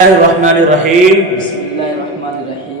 الرحمن الرحیم بسم اللہ الرحمن الرحیم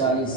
40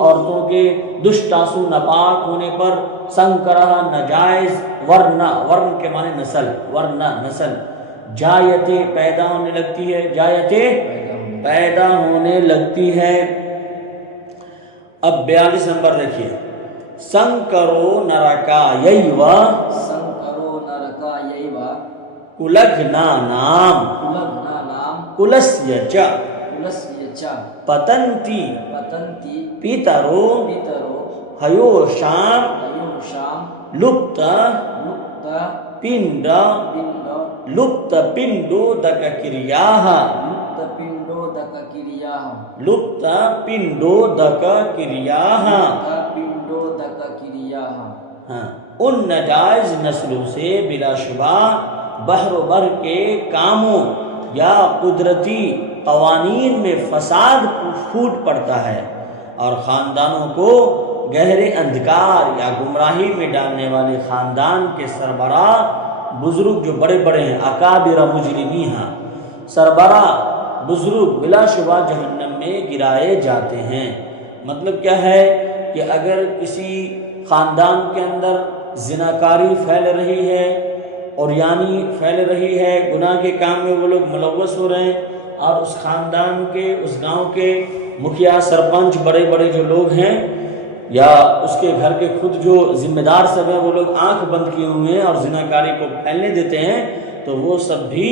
عورتوں کے دشٹاسو ناپاک ہونے پر سنکرہ ناجائز ورن ورن کے معنی نسل ورن نسل جایتے پیدا ہونے لگتی ہے جایتے پیدا ہونے لگتی ہے. اب 42 نمبر دیکھیے سنکرو نرکاییو سنکرو نرکاییو کلگنانام کلگنانام کلسیہ چ کلسیہ چ پتنتی پتنتی پیترو پیترو ہیوشام ایوشام لپت لپت پنڈ پنڈ لپت پنڈودک کریاہ لپت پنڈودک کریاہ لپت پنڈودک کریاہ. پنڈودک کریاہ. ہاں ان ناجائز نسلوں سے بلا شبہ بحر و بر کے کاموں یا قدرتی قوانین میں فساد پھوٹ پڑتا ہے اور خاندانوں کو گہرے اندھکار یا گمراہی میں ڈالنے والے خاندان کے سربراہ بزرگ جو بڑے بڑے ہیں اکابر مجرمین سربراہ بزرگ بلا شبہ جہنم میں گرائے جاتے ہیں. مطلب کیا ہے کہ اگر کسی خاندان کے اندر زناکاری پھیل رہی ہے اور یعنی پھیل رہی ہے گناہ کے کام میں وہ لوگ ملوث ہو رہے ہیں اور اس خاندان کے اس گاؤں کے مکھیا سرپنچ بڑے بڑے جو لوگ ہیں یا اس کے گھر کے خود جو ذمہ دار سب ہیں وہ لوگ آنکھ بند کیے ہوئے ہیں اور زناکاری کو پھیلنے دیتے ہیں تو وہ سب بھی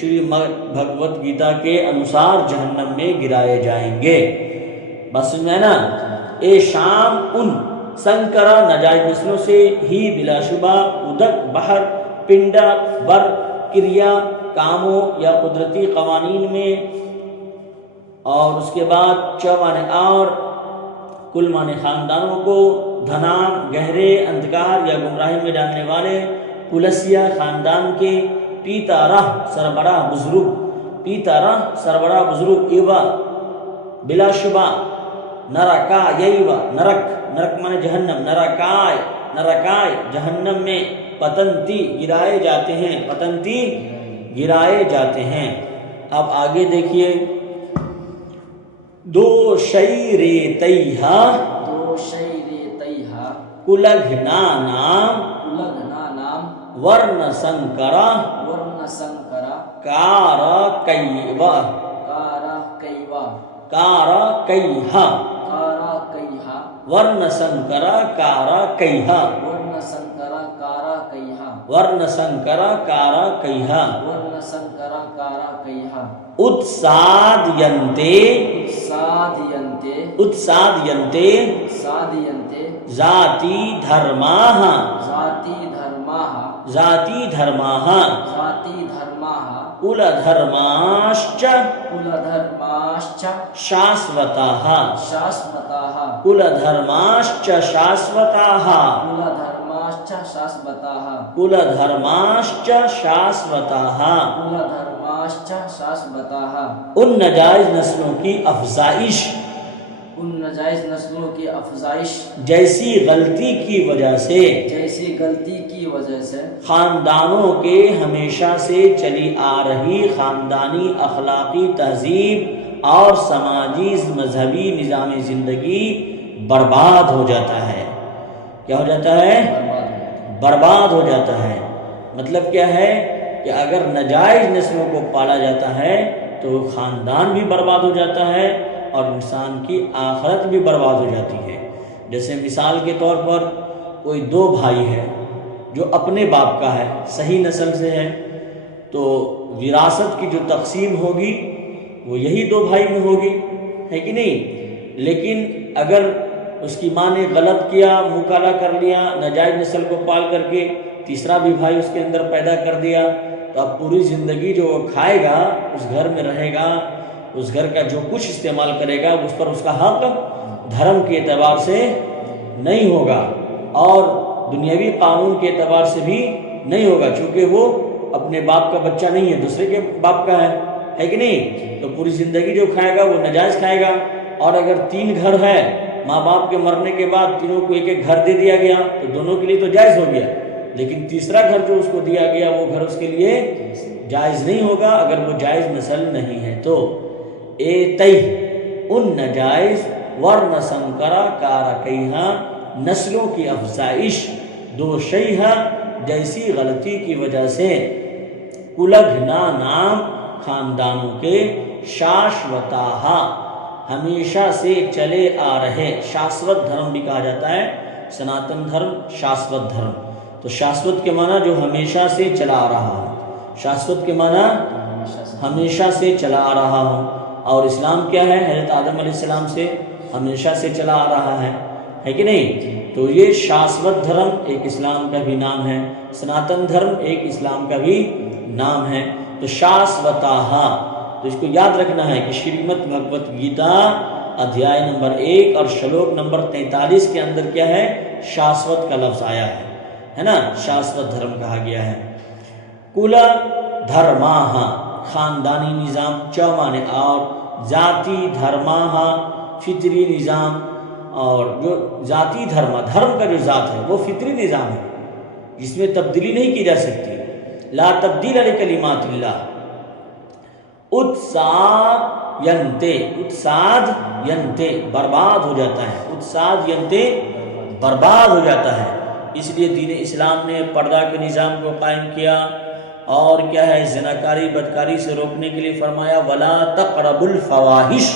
شری بھگوت گیتا کے انوسار جہنم میں گرائے جائیں گے. بس میں نا اے شام ان سنکرا ناجائز نسلوں سے ہی بلا شبہ ادک بحر پنڈا بر کریا کاموں یا قدرتی قوانین میں اور اس کے بعد چوانے اور کل مانے خاندانوں کو دھنام گہرے اندھکار یا گمراہی میں ڈالنے والے کلسیہ خاندان کے پیتا راہ سربراہ بزرگ ایوا بلا شبہ نرکاییو نرک مانے جہنم نرکائے جہنم میں پتنتی گرائے جاتے ہیں. اب آگے دیکھیے دو شیریتیہا کلگنانام ورن سنکرا کارکیوا ورن سنکرا کارکیہا اتسادینتے ذاتی دھرماہ کل دھرماشچ شاسوتاہ ان ناجائز نسلوں کی افزائش جیسی غلطی کی وجہ سے خاندانوں کے ہمیشہ سے چلی آ رہی خاندانی اخلاقی تہذیب اور سماجی مذہبی نظام زندگی برباد ہو جاتا ہے. کیا ہو جاتا ہے؟ برباد ہو جاتا ہے. مطلب کیا ہے کہ اگر ناجائز نسلوں کو پالا جاتا ہے تو خاندان بھی برباد ہو جاتا ہے اور انسان کی آخرت بھی برباد ہو جاتی ہے. جیسے مثال کے طور پر کوئی دو بھائی ہے جو اپنے باپ کا ہے صحیح نسل سے ہے تو وراثت کی جو تقسیم ہوگی وہ یہی دو بھائی میں ہوگی ہے کہ نہیں. لیکن اگر اس کی ماں نے غلط کیا مکالا کر لیا ناجائز نسل کو پال کر کے تیسرا بھی بھائی اس کے اندر پیدا کر دیا تو اب پوری زندگی جو وہ کھائے گا اس گھر میں رہے گا اس گھر کا جو کچھ استعمال کرے گا اس پر اس کا حق دھرم کے اعتبار سے نہیں ہوگا اور دنیاوی قانون کے اعتبار سے بھی نہیں ہوگا چونکہ وہ اپنے باپ کا بچہ نہیں ہے دوسرے کے باپ کا ہے کہ نہیں. تو پوری زندگی جو کھائے گا وہ ناجائز کھائے گا. اور اگر 3 گھر ہے ماں باپ کے مرنے کے بعد تینوں کو ایک گھر دے دیا گیا تو دونوں کے لیے تو جائز ہو گیا لیکن تیسرا گھر جو اس کو دیا گیا وہ گھر اس کے لیے جائز نہیں ہوگا اگر وہ جائز نسل نہیں ہے. تو اے تئی ان ناجائز ورنہ سنکرا کارکیہا نسلوں کی افزائش دو شیہا جیسی غلطی کی وجہ سے کلگھنا نام خاندانوں کے شاشوتاہا ہمیشہ سے چلے آ رہے شاشوت دھرم بھی کہا جاتا ہے سناتن دھرم شاشوت دھرم تو شاشوت کے معنی جو ہمیشہ سے چلا آ رہا ہو شاشوت کے معنی ہمیشہ سے چلا آ رہا ہو اور اسلام کیا ہے حضرت آدم علیہ السلام سے ہمیشہ سے چلا آ رہا ہے کہ نہیں تو یہ شاشوت دھرم ایک اسلام کا بھی نام ہے سناتن دھرم ایک اسلام کا بھی نام ہے تو شاشوتاہا تو اس کو یاد رکھنا ہے کہ شریمد بھگوت گیتا ادھیائے نمبر 1 اور شلوک نمبر 43 کے اندر کیا ہے شاشوت کا لفظ آیا ہے نا شاشوت دھرم کہا گیا ہے کل دھرماہا خاندانی نظام چومانے اور ذاتی دھرماہا فطری نظام اور جو ذاتی دھرم کا جو ذات ہے وہ فطری نظام ہے جس میں تبدیلی نہیں کی جا سکتی لا تبدیل لکلمات اللہ اتساد ینتے برباد ہو جاتا ہے اتساد ینتے برباد ہو جاتا ہے اس لیے دین اسلام نے پردہ کے نظام کو قائم کیا اور کیا ہے زناکاری بدکاری سے روکنے کے لیے فرمایا ولا تقربوا الفواحش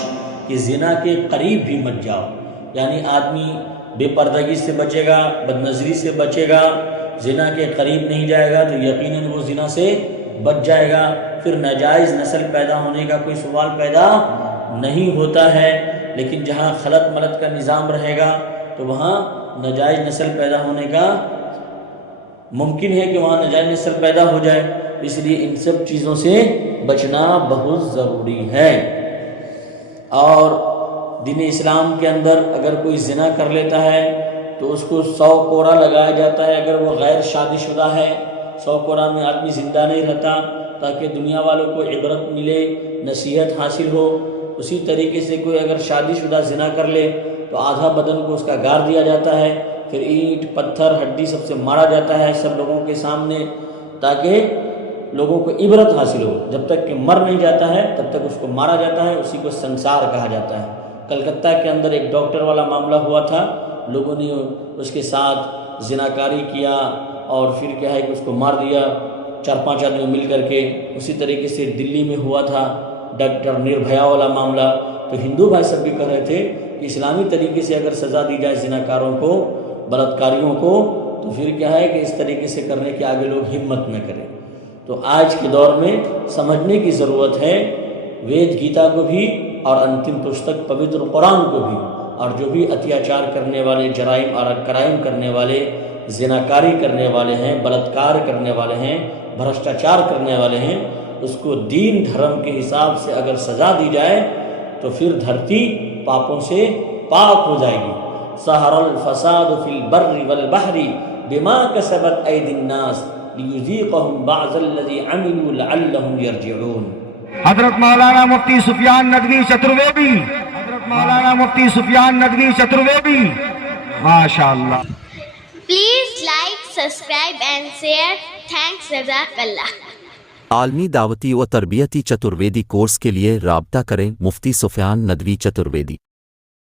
کہ زنا کے قریب بھی مت جاؤ یعنی آدمی بے پردگی سے بچے گا بد نظری سے بچے گا زنا کے قریب نہیں جائے گا تو یقیناً وہ زنا سے بچ جائے گا پھر ناجائز نسل پیدا ہونے کا کوئی سوال پیدا نہیں ہوتا ہے لیکن جہاں خلط ملط کا نظام رہے گا تو وہاں ناجائز نسل پیدا ہونے کا ممکن ہے کہ وہاں ناجائز نسل پیدا ہو جائے اس لیے ان سب چیزوں سے بچنا بہت ضروری ہے اور دین اسلام کے اندر اگر کوئی زنا کر لیتا ہے تو اس کو 100 کوڑا لگایا جاتا ہے اگر وہ غیر شادی شدہ ہے 100 کوڑا میں آدمی زندہ نہیں رہتا تاکہ دنیا والوں کو عبرت ملے نصیحت حاصل ہو اسی طریقے سے کوئی اگر شادی شدہ زنا کر لے تو آدھا بدن کو اس کا گار دیا جاتا ہے پھر اینٹ پتھر ہڈی سب سے مارا جاتا ہے سب لوگوں کے سامنے تاکہ لوگوں کو عبرت حاصل ہو جب تک کہ مر نہیں جاتا ہے تب تک اس کو مارا جاتا ہے اسی کو سنسار کہا جاتا ہے کلکتہ کے اندر ایک ڈاکٹر والا معاملہ ہوا تھا لوگوں نے اس کے ساتھ زناکاری کیا اور پھر کیا ہے کہ اس کو مار دیا 4-5 آدمی مل کر کے اسی طریقے سے دلی میں ہوا تھا ڈاکٹر نربھیا والا معاملہ تو ہندو بھائی سب بھی کہہ رہے تھے کہ اسلامی طریقے سے اگر سزا دی جائے زناکاروں کو بلاتکاریوں کو تو پھر کیا ہے کہ اس طریقے سے کرنے کے آگے لوگ ہمت نہ کریں تو آج کے دور میں سمجھنے کی ضرورت ہے وید گیتا کو بھی اور انتم پستک پوتر قرآن کو بھی اور جو بھی اتیاچار کرنے والے جرائم اور کرائم کرنے والے زناکاری کرنے والے ہیں بلاತ್ಕಾರ کرنے والے ہیں بھرشٹاچار کرنے والے ہیں اس کو دین دھرم کے حساب سے اگر سزا دی جائے تو پھر دھرتی پاپوں سے پاک ہو جائے گی ظہر الفساد فی البر والبحر بما کسبت ایدی الناس لیذیقہم بعض الذی عملوا لعلہم یرجعون حضرت مولانا مفتی سفیان ندوی چترویدی حضرت مولانا مفتی سفیان ندوی چترویدی ماشاءاللہ Please like, subscribe and share. Thanks, Jazakallah. عالمی دعوتی و تربیتی چترویدی کورس کے لیے رابطہ کریں مفتی سفیان ندوی چترویدی